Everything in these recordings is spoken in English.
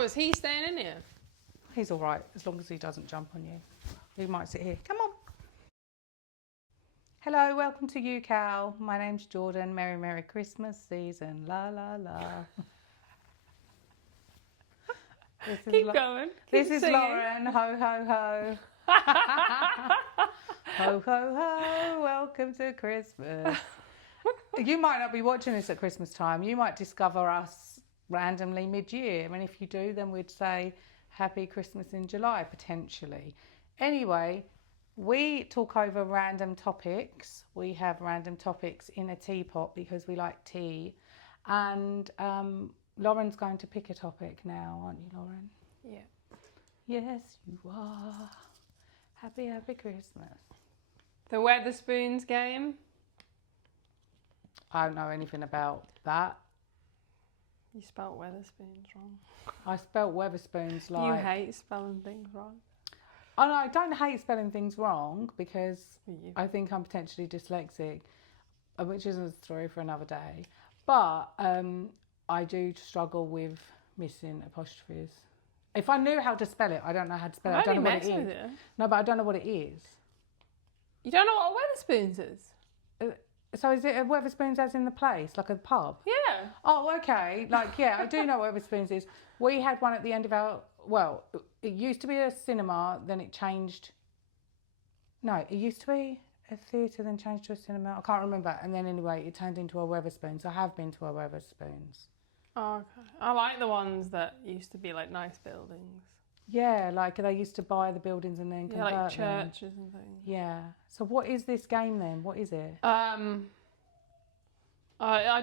Oh, is he staying in here? He's all right, as long as he doesn't jump on you. He might sit here. Come on. Hello, welcome to UCal. My name's Jordan. Merry, Merry Christmas season. La, la, la. Keep going. Keep This is singing. Lauren. Ho, ho, ho. Ho, ho, ho. Welcome to Christmas. You might not be watching this at Christmas time. You might discover us randomly mid-year. And if you do, then we'd say Happy Christmas in July, potentially. Anyway, we talk over random topics. We have random topics in a teapot because we like tea. And Lauren's going to pick a topic now, aren't you, Lauren? Yeah. Yes, you are. Happy, happy Christmas. The Wetherspoons Game. I don't know anything about that. You spelt Wetherspoons wrong. I spelt Wetherspoons like... You hate spelling things wrong. Oh, no, I don't hate spelling things wrong because You. I think I'm potentially dyslexic, which is a story for another day. But I do struggle with missing apostrophes. If I knew how to spell it, I don't know how to spell it. I don't know what it is. No, but I don't know what it is. You don't know what a Wetherspoons is? So is it a Wetherspoons as in the place, like a pub? Yeah. Oh, okay. Like, yeah, I do know what Wetherspoons is. We had one at the end of our... Well, it used to be a cinema, then it changed... No, it used to be a theatre, then changed to a cinema. I can't remember. And then anyway, it turned into a Wetherspoons. I have been to a Wetherspoons. Oh, okay. I like the ones that used to be like nice buildings. Yeah, like they used to buy the buildings and then convert like them. churches and things. Yeah. So what is this game then? What is it? I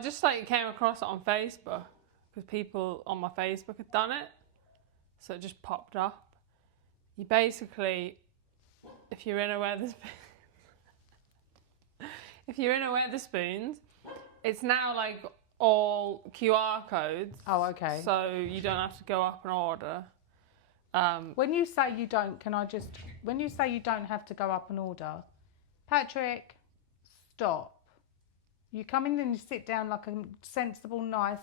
just came across it on Facebook because people on my Facebook had done it, so it just popped up. You basically, if you're in a Wetherspoons, it's now like all QR codes. Oh, okay. So you don't have to go up and order. When you say you don't, when you say you don't have to go up and order, Patrick, stop. You come in and you sit down like a sensible, nice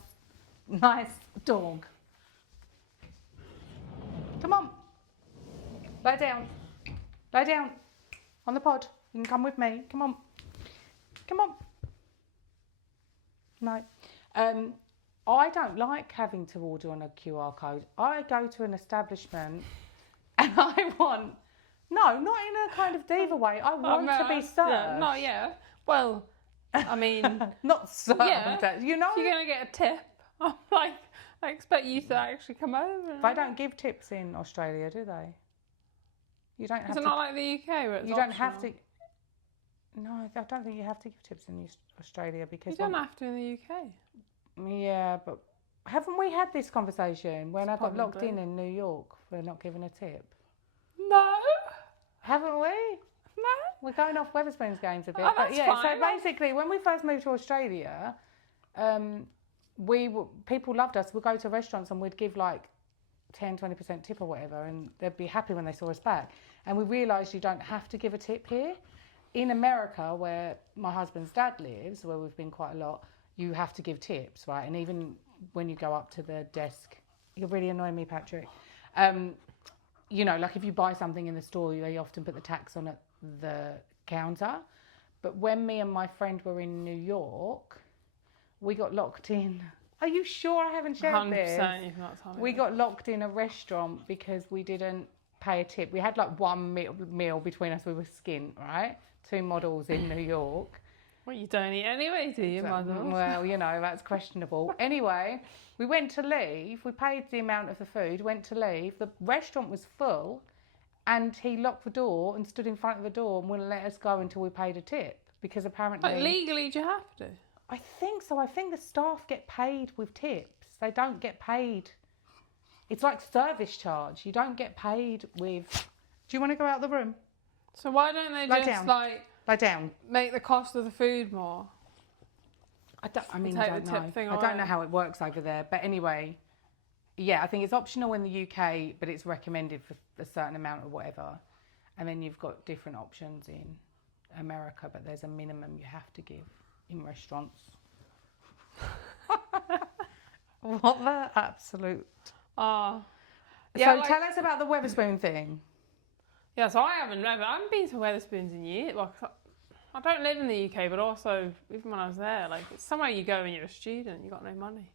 dog. Come on. Lie down. Lie down. On the pod. You can come with me. Come on. Come on. No. I don't like having to order on a QR code. I go to an establishment and I want... No, not in a kind of diva way. I want to be served. Yeah. Well, I mean... Not served. Yeah. You know? If you're going to get a tip, I expect you to actually come over. They don't give tips in Australia, do they? You don't have Is to... it not like the UK where it's You don't have optional? to... No, I don't think you have to give tips in Australia because... You don't have to in the UK. Yeah, but haven't we had this conversation when I got locked Probably. in New York for not giving a tip? No. Haven't we? No. We're going off Wetherspoons games a bit. Oh, but that's yeah, fine. so basically when we first moved to Australia, people loved us. We'd go to restaurants and we'd give like 10-20% tip or whatever, and they'd be happy when they saw us back. And we realised you don't have to give a tip here. In America, where my husband's dad lives, where we've been quite a lot, you have to give tips, right? And even when you go up to the desk, you're really annoying me, Patrick. You know, like if you buy something in the store, they often put the tax on at the counter. But when me and my friend were in New York, we got locked in. Are you sure I haven't shared this? 100% you've not told me We that. got locked in a restaurant because we didn't pay a tip. We had like one meal between us. We were skint, right? 2 models in New York. Well, you don't eat anyway, do you, mother? Well, you know, that's questionable. Anyway, we went to leave. We paid the amount of the food, went to leave. The restaurant was full and he locked the door and stood in front of the door and wouldn't let us go until we paid a tip because apparently... But legally, do you have to? I think so. I think the staff get paid with tips. They don't get paid. It's like service charge. You don't get paid with... Do you want to go out the room? So why don't they Lie just down. like Lie down. make the cost of the food more? I don't Take know. the tip thing I away. don't know how it works over there. But anyway, yeah, I think it's optional in the UK, but it's recommended for a certain amount or whatever. And then you've got different options in America, but there's a minimum you have to give in restaurants. What the absolute Oh. So tell us about the Wetherspoon thing. Yeah, so I haven't been to Wetherspoons in years. Well, I don't live in the UK, but also even when I was there, like it's somewhere you go when you're a student, you got no money.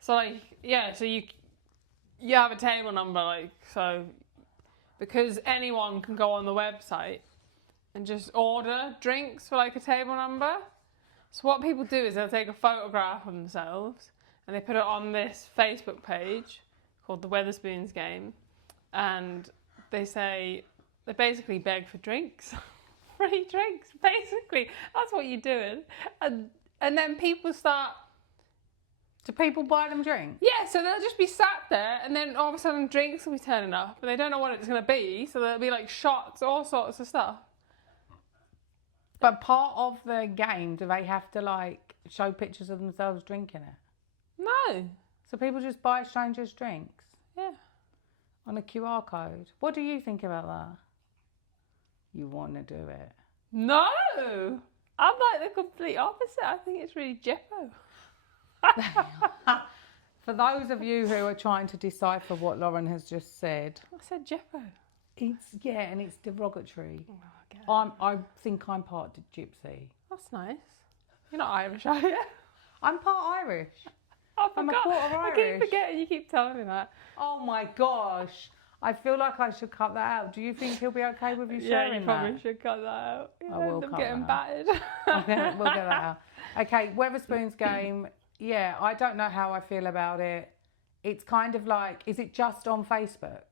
So like, yeah, so you have a table number, like, so because anyone can go on the website and just order drinks for like a table number. So what people do is they'll take a photograph of themselves and they put it on this Facebook page called the Wetherspoons Game, and they basically beg for drinks. Free drinks, basically. That's what you're doing. And then people start... Do people buy them drinks? Yeah, so they'll just be sat there and then all of a sudden drinks will be turning up and they don't know what it's going to be, so there'll be like shots, all sorts of stuff. But part of the game, do they have to like show pictures of themselves drinking it? No. So people just buy strangers drinks? Yeah. On a QR code? What do you think about that? You want to do it? No! I'm like the complete opposite. I think it's really Jeppo. For those of you who are trying to decipher what Lauren has just said, I said Jeppo. And it's derogatory. Oh, I think I'm part gypsy. that's nice. You're not Irish, are you? I'm part Irish. I I'm a forgot. quarter I Irish. keep forgetting you keep telling me that. Oh my gosh. I feel like I should cut that out. Do you think he'll be okay with you sharing Yeah, you that? probably should cut that out. I will them cut getting that battered. We'll get that out. Okay, Wetherspoons Game. Yeah, I don't know how I feel about it. It's kind of like, is it just on Facebook?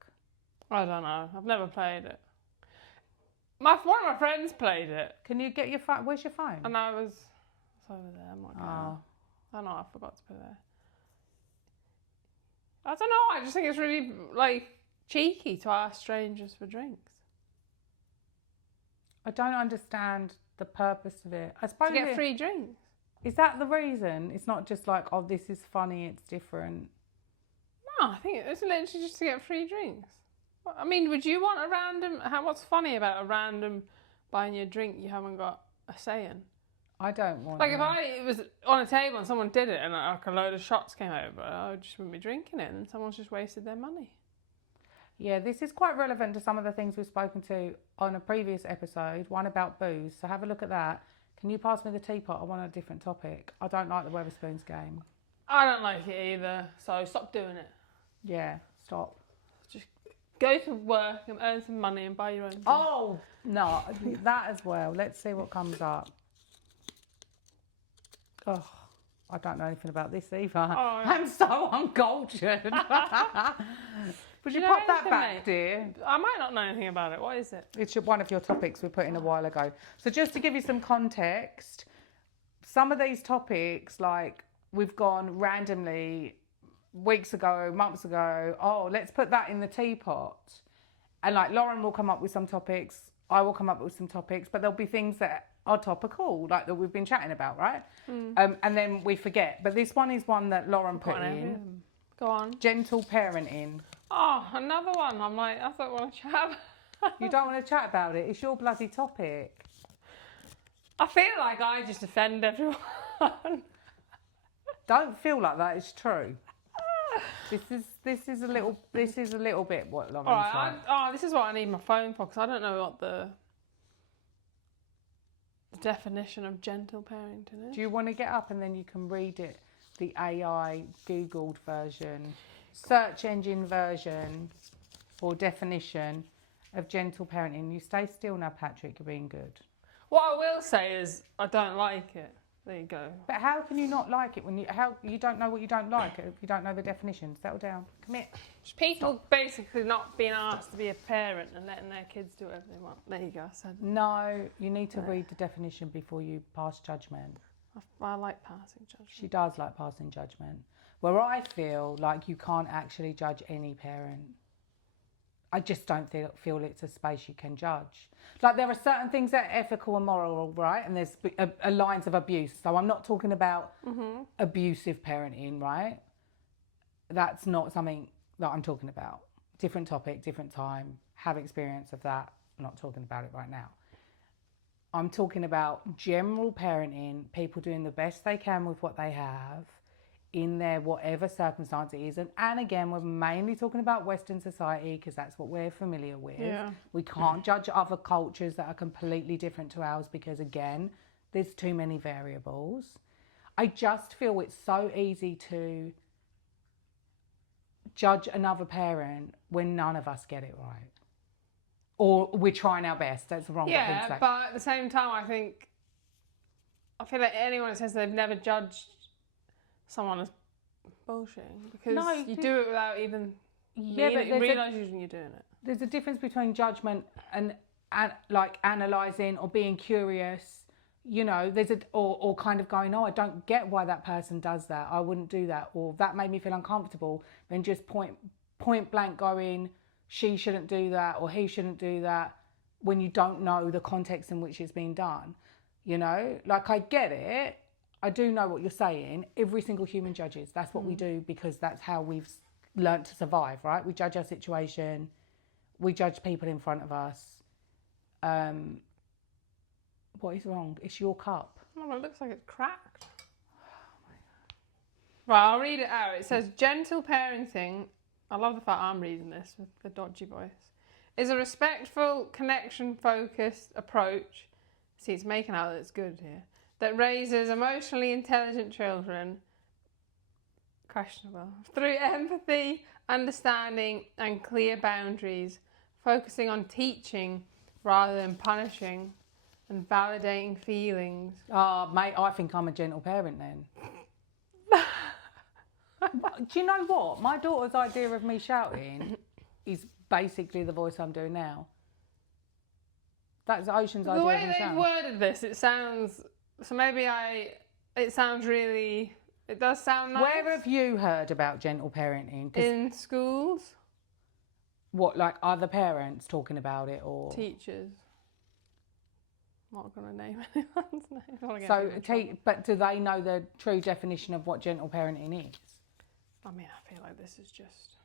I don't know. I've never played it. One of my friends played it. Can you get your phone? Where's your phone? And it's over there. I'm not going. Oh. I don't know. I forgot to put it there. I don't know. I just think it's really like cheeky to ask strangers for drinks. I don't understand the purpose of it. I suppose To get free drinks. Is that the reason? It's not just like, oh, this is funny, it's different. No, I think it's literally just to get free drinks. I mean, would you want a random... What's funny about a random buying you a drink you haven't got a say in? I don't want Like, if I was on a table and someone did it and like a load of shots came over, I just wouldn't be drinking it and someone's just wasted their money. Yeah, this is quite relevant to some of the things we've spoken to on a previous episode, one about booze. So have a look at that. Can you pass me the teapot? I want a different topic. I don't like the Wetherspoons Game. I don't like it either, so stop doing it. Yeah, stop. Just go to work and earn some money and buy your own drink. Oh, no, that as well. Let's see what comes up. Oh, I don't know anything about this either. Oh, I'm so uncultured. Would you know pop that anything, back, mate? dear? I might not know anything about it. What is it? It's one of your topics we put in a while ago. So just to give you some context, some of these topics, like we've gone randomly weeks ago, months ago, oh, let's put that in the teapot. And like Lauren will come up with some topics, I will come up with some topics, but there'll be things that are topical, like that we've been chatting about, right? And then we forget. But this one is one that Lauren put in. Go on. Gentle parenting. Oh, another one. I'm like, I don't want to chat about. You don't want to chat about it? It's your bloody topic. I feel like I just offend everyone. Don't feel like that. It's true. This is a little bit what Lauren's All right. like. This is what I need my phone for because I don't know what the definition of gentle parenting is. Do you want to get up and then you can read it? The AI Googled version, search engine version, or definition of gentle parenting. You stay still now, Patrick. You're being good. What I will say is I don't like it. There you go. But how can you not like it when you don't know what you don't like if you don't know the definition? Settle down. Commit. Just people basically not being asked to be a parent and letting their kids do whatever they want. There you go. I said. No, you need to read the definition before you pass judgment. I like passing judgment. She does like passing judgment. Where I feel like you can't actually judge any parent. I just don't feel it's a space you can judge. Like there are certain things that are ethical and moral, right? And there's lines of abuse. So I'm not talking about abusive parenting, right? That's not something that I'm talking about. Different topic, different time. Have experience of that. I'm not talking about it right now. I'm talking about general parenting, people doing the best they can with what they have in their whatever circumstance it is. And again, we're mainly talking about Western society because that's what we're familiar with. Yeah. We can't judge other cultures that are completely different to ours because, again, there's too many variables. I just feel it's so easy to judge another parent when none of us get it right. Or we're trying our best. That's the wrong thing to say. But at the same time, I feel like anyone that says they've never judged someone as bullshitting because you do it without even realising you're doing it. There's a difference between judgment and like analysing or being curious. You know, or kind of going, oh, I don't get why that person does that. I wouldn't do that, or that made me feel uncomfortable. Then just point blank going, she shouldn't do that or he shouldn't do that, when you don't know the context in which it's being done. You know, like I get it. I do know what you're saying. Every single human judges. That's what we do because that's how we've learnt to survive, right? We judge our situation. We judge people in front of us. What is wrong? It's your cup. Oh, it looks like it's cracked. Right, I'll read it out. It says, gentle parenting, I love the fact I'm reading this with the dodgy voice, is a respectful, connection-focused approach. See, it's making out that it's good here. That raises emotionally intelligent children, questionable, through empathy, understanding, and clear boundaries, focusing on teaching rather than punishing, and validating feelings. Oh, mate, I think I'm a gentle parent then. Do you know what? My daughter's idea of me shouting is basically the voice I'm doing now. That's Ocean's idea of me shouting. The way they've worded this, it sounds... So maybe it sounds really... It does sound nice. Where have you heard about gentle parenting? In schools. What, like other parents talking about it or... Teachers. I'm not going to name anyone's name. So, but do they know the true definition of what gentle parenting is? I mean, I feel like this is just...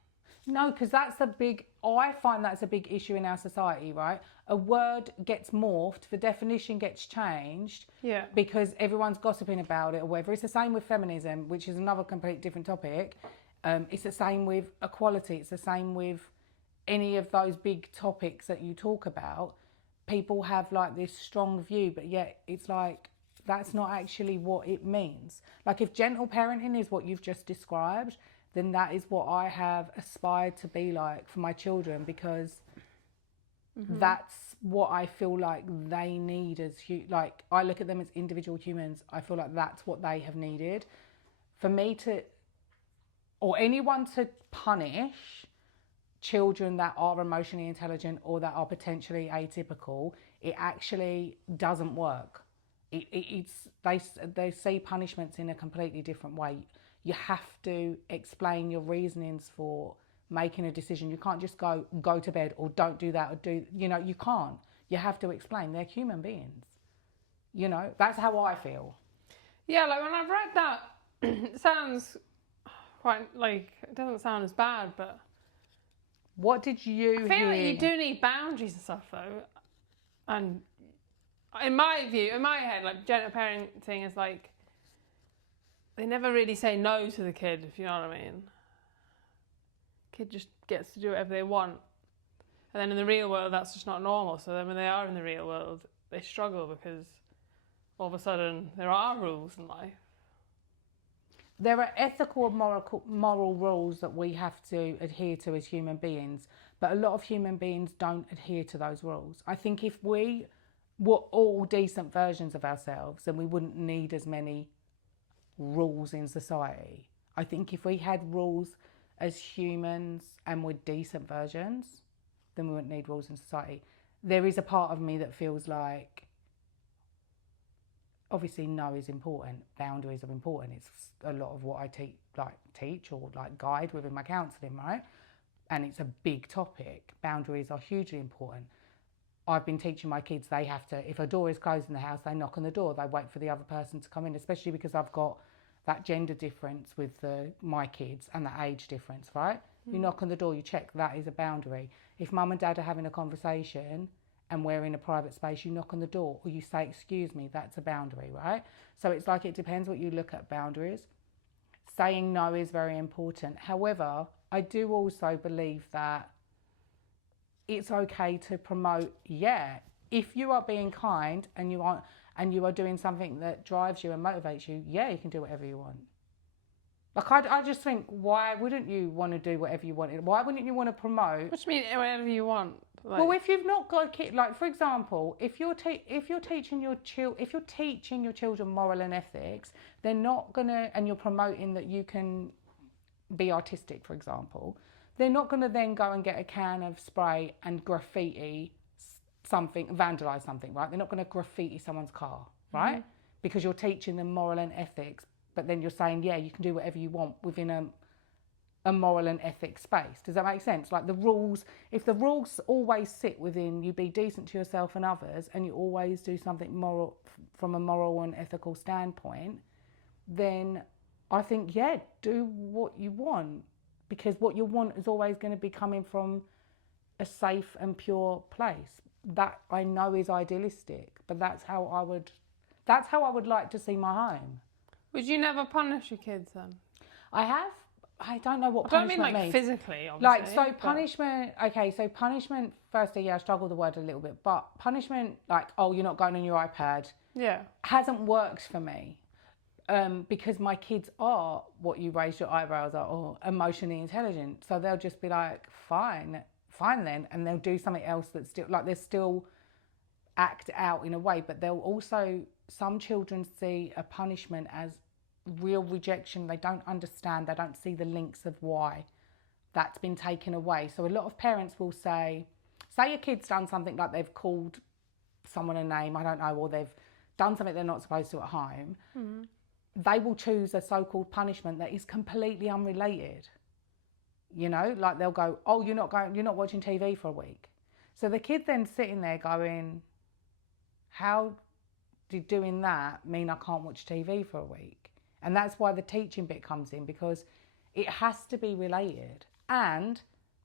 No, because I find that's a big issue in our society, right? A word gets morphed, the definition gets changed because everyone's gossiping about it or whatever. It's the same with feminism, which is another complete different topic. It's the same with equality. It's the same with any of those big topics that you talk about. People have like this strong view, but yet it's like, that's not actually what it means. Like if gentle parenting is what you've just described, then that is what I have aspired to be like for my children, because that's what I feel like they need as like I look at them as individual humans. I feel like that's what they have needed. For me to, or anyone to punish children that are emotionally intelligent or that are potentially atypical, it actually doesn't work. They see punishments in a completely different way. You have to explain your reasonings for making a decision. You can't just go to bed or don't do that or do, you know, you can't. You have to explain. They're human beings. You know, that's how I feel. Yeah, like when I've read that, it sounds quite like, it doesn't sound as bad, but... What did you I feel like you do need boundaries and stuff though. And in my view, in my head, like gentle parenting is like, they never really say no to the kid, if you know what I mean. Kid just gets to do whatever they want. And then in the real world, that's just not normal. So then when they are in the real world, they struggle because all of a sudden there are rules in life. There are ethical and moral rules that we have to adhere to as human beings, but a lot of human beings don't adhere to those rules. I think if we were all decent versions of ourselves, then we wouldn't need as many rules in society. I think if we had rules as humans and we're decent versions, then we wouldn't need rules in society. There is a part of me that feels like, obviously no is important, boundaries are important. It's a lot of what I teach or guide within my counselling, right? And it's a big topic. Boundaries are hugely important. I've been teaching my kids, they have to, if a door is closed in the house, they knock on the door, they wait for the other person to come in, especially because I've got that gender difference with my kids and the age difference, right? You knock on the door, you check, that is a boundary. If mum and dad are having a conversation and we're in a private space, you knock on the door or you say, excuse me, that's a boundary, right? So it's like, it depends what you look at boundaries. saying no is very important. However, I do also believe that it's okay to promote, if you are being kind and you are doing something that drives you and motivates you, you can do whatever you want. Like, I just think, why wouldn't you want to do whatever you wanted? Why wouldn't you want to promote? What do you mean, whatever you want? Like... Well, if you've not got a kid, like, for example, if you're teaching your children moral and ethics, they're not gonna, and you're promoting that you can be artistic, for example, they're not gonna then go and get a can of spray and graffiti something, vandalise something, right? They're not gonna graffiti someone's car, right? Mm-hmm. Because you're teaching them moral and ethics. But then you're saying, you can do whatever you want within a moral and ethics space. Does that make sense? Like, the rules, if the rules always sit within you be decent to yourself and others, and you always do something moral from a moral and ethical standpoint, then I think, do what you want. Because what you want is always going to be coming from a safe and pure place. That I know is idealistic, but that's how I would like to see my home. Would you never punish your kids then? I have. I don't know what punishment means. I don't mean like physically, obviously. Like, so punishment, so punishment, firstly, I struggle with the word a little bit, but punishment, like, you're not going on your iPad, hasn't worked for me. Because my kids are what you raise your eyebrows at, or emotionally intelligent. So they'll just be like, fine then, and they'll do something else that's still, like, they still act out in a way, but they'll also, some children see a punishment as real rejection. They don't understand, they don't see the links of why that's been taken away. So a lot of parents will say your kid's done something, like they've called someone a name, I don't know, or they've done something they're not supposed to at home. Mm-hmm. They will choose a so-called punishment that is completely unrelated. You know, like they'll go, you're not watching TV for a week. So the kid then sitting there going, how did doing that mean I can't watch TV for a week? And that's why the teaching bit comes in, because it has to be related, and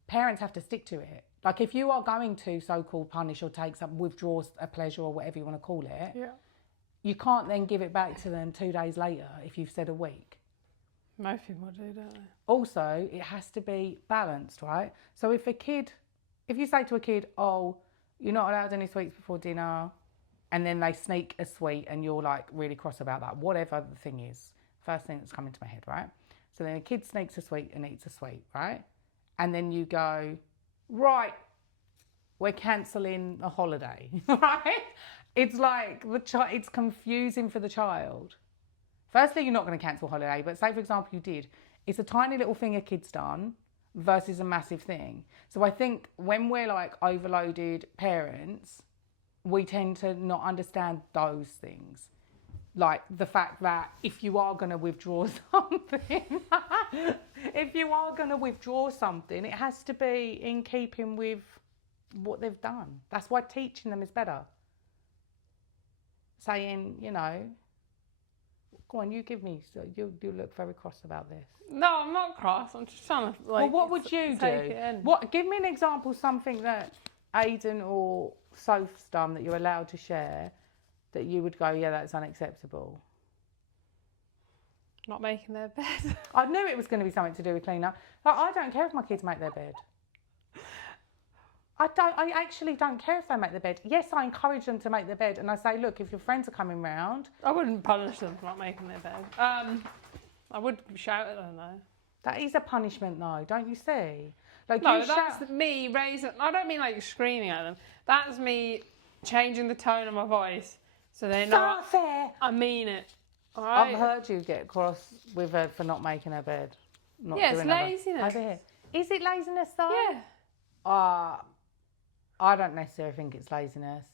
parents have to stick to it. Like, if you are going to so-called punish or take some, withdraw a pleasure or whatever you want to call it, you can't then give it back to them 2 days later if you've said a week. Most people do, don't they? Also, it has to be balanced, right? So if you say to a kid, you're not allowed any sweets before dinner, and then they sneak a sweet and you're like really cross about that, whatever the thing is, first thing that's coming to my head, right? So then a kid sneaks a sweet and eats a sweet, right? And then you go, right, we're cancelling a holiday, right? It's like it's confusing for the child. Firstly, you're not going to cancel a holiday, but say, for example, you did. It's a tiny little thing a kid's done versus a massive thing. So I think when we're like overloaded parents, we tend to not understand those things. Like the fact that if you are going to withdraw something, it has to be in keeping with what they've done. That's why teaching them is better. Saying, go on, you give me, so you look very cross about this. No, I'm not cross. I'm just trying to, like... Well, what would you do? Give me an example, something that Aidan or Soph's done that you're allowed to share, that you would go, that's unacceptable. Not making their bed. I knew it was going to be something to do with clean up. Like, I don't care if my kids make their bed. I actually don't care if they make their bed. Yes, I encourage them to make their bed, and I say, look, if your friends are coming round... I wouldn't punish them for not making their bed. I would shout at them, though. That is a punishment, though, don't you see? Like, no, that's me raising... I don't mean, like, screaming at them. That's me changing the tone of my voice so they know not fair. I mean it. All right? I've heard you get cross with her for not making her bed. It's laziness. Over here. Is it laziness, though? Yeah. I don't necessarily think it's laziness.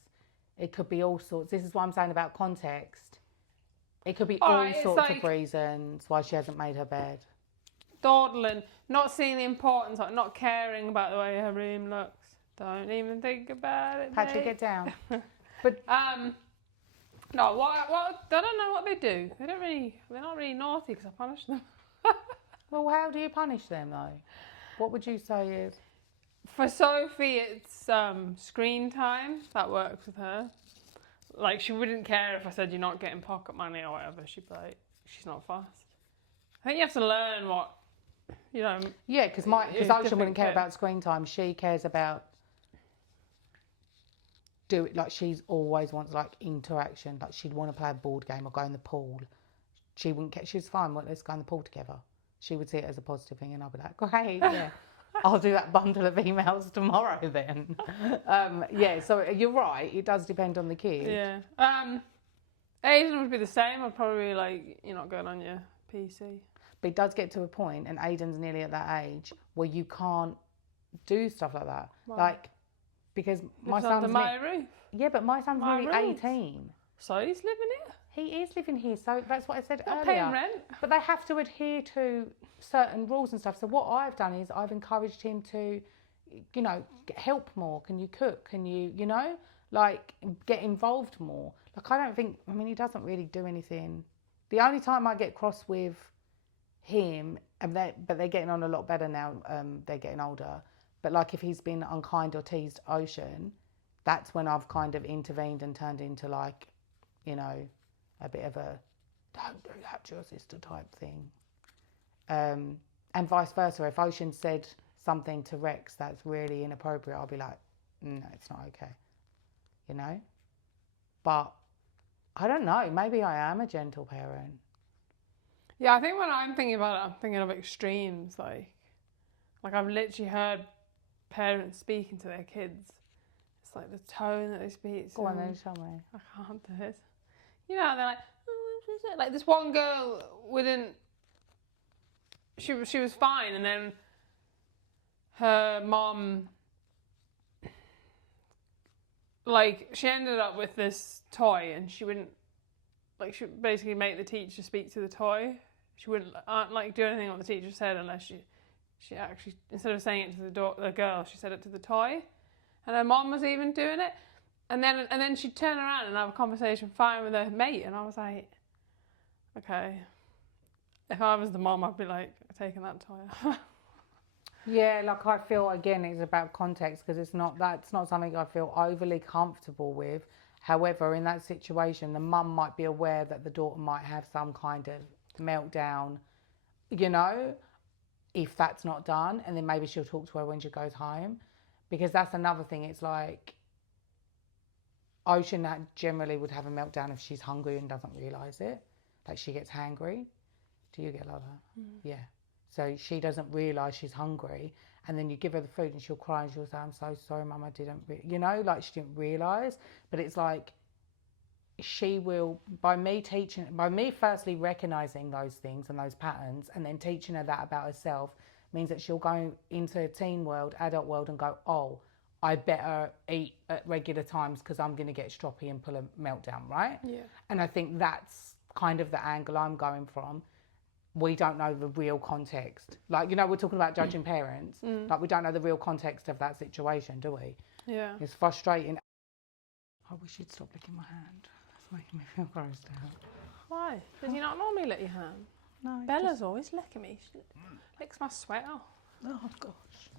It could be all sorts. This is what I'm saying about context. It could be all sorts of reasons why she hasn't made her bed. Dawdling, not seeing the importance, like not caring about the way her room looks. Don't even think about it. Patrick, get down. But no, what? I don't know what they do. They're not really naughty because I punish them. Well, how do you punish them though? What would you say is? For Sophie, it's screen time. That works with her. Like, she wouldn't care if I said you're not getting pocket money or whatever. She'd be like, she's not fast. think you have to learn what, you know. Yeah, because Ocean wouldn't care about screen time. She cares about she's always wants like interaction. Like she'd want to play a board game or go in the pool. She wouldn't care. She's fine. Well, let's go in the pool together. She would see it as a positive thing, and I'll be like, great, yeah. I'll do that bundle of emails tomorrow then. Yeah, so you're right. It does depend on the kid. Yeah. Aiden would be the same. I'd probably be like, you're not going on your PC. But it does get to a point, and Aiden's nearly at that age where you can't do stuff like that. Wow. Like, because my son's under my roof. Yeah, but my son's nearly 18. So he's living here. He is living here, so that's what I said Not earlier. paying rent. But they have to adhere to certain rules and stuff. So what I've done is I've encouraged him to, you know, help more. Can you cook? Can you, you know, like get involved more? Like I mean, he doesn't really do anything. The only time I get cross with him, but they're getting on a lot better now. They're getting older. But like if he's been unkind or teased Ocean, that's when I've kind of intervened and turned into like, you know, a bit of a don't do that to your sister type thing. And vice versa. If Ocean said something to Rex that's really inappropriate, I'll be like, no, it's not okay. You know? But I don't know. Maybe I am a gentle parent. Yeah, I think when I'm thinking about it, I'm thinking of extremes. Like I've literally heard parents speaking to their kids. It's like the tone that they speak. Go on then, show me. I can't do it. You know, they're like, oh, what is it? Like this one girl she was fine, and then her mom, like, she ended up with this toy, and she wouldn't, like, she would basically make the teacher speak to the toy. She wouldn't like do anything what the teacher said unless she actually, instead of saying it to the girl, she said it to the toy, and her mom was even doing it. And then she'd turn around and have a conversation fine with her mate, and I was like, okay, if I was the mom, I'd be like taking that toy off. Yeah, like I feel again it's about context, because that's not something I feel overly comfortable with. However, in that situation, the mum might be aware that the daughter might have some kind of meltdown, you know, if that's not done, and then maybe she'll talk to her when she goes home, because that's another thing. It's like Ocean generally would have a meltdown if she's hungry and doesn't realise it. Like she gets hangry. Do you get like that? Mm. Yeah. So she doesn't realise she's hungry, and then you give her the food and she'll cry and she'll say, I'm so sorry, Mum, I didn't, you know, like she didn't realise. But it's like she will, by me firstly recognising those things and those patterns, and then teaching her that about herself, means that she'll go into teen world, adult world, and go, oh, I better eat at regular times because I'm going to get stroppy and pull a meltdown, right? Yeah. And I think that's kind of the angle I'm going from. We don't know the real context. Like, you know, we're talking about judging parents. Mm. Like, we don't know the real context of that situation, do we? Yeah. It's frustrating. I wish you'd stop licking my hand. That's making me feel grossed out. Why? Does you not normally lick your hand? No. Bella's always licking me. She licks my sweat off. Oh, gosh.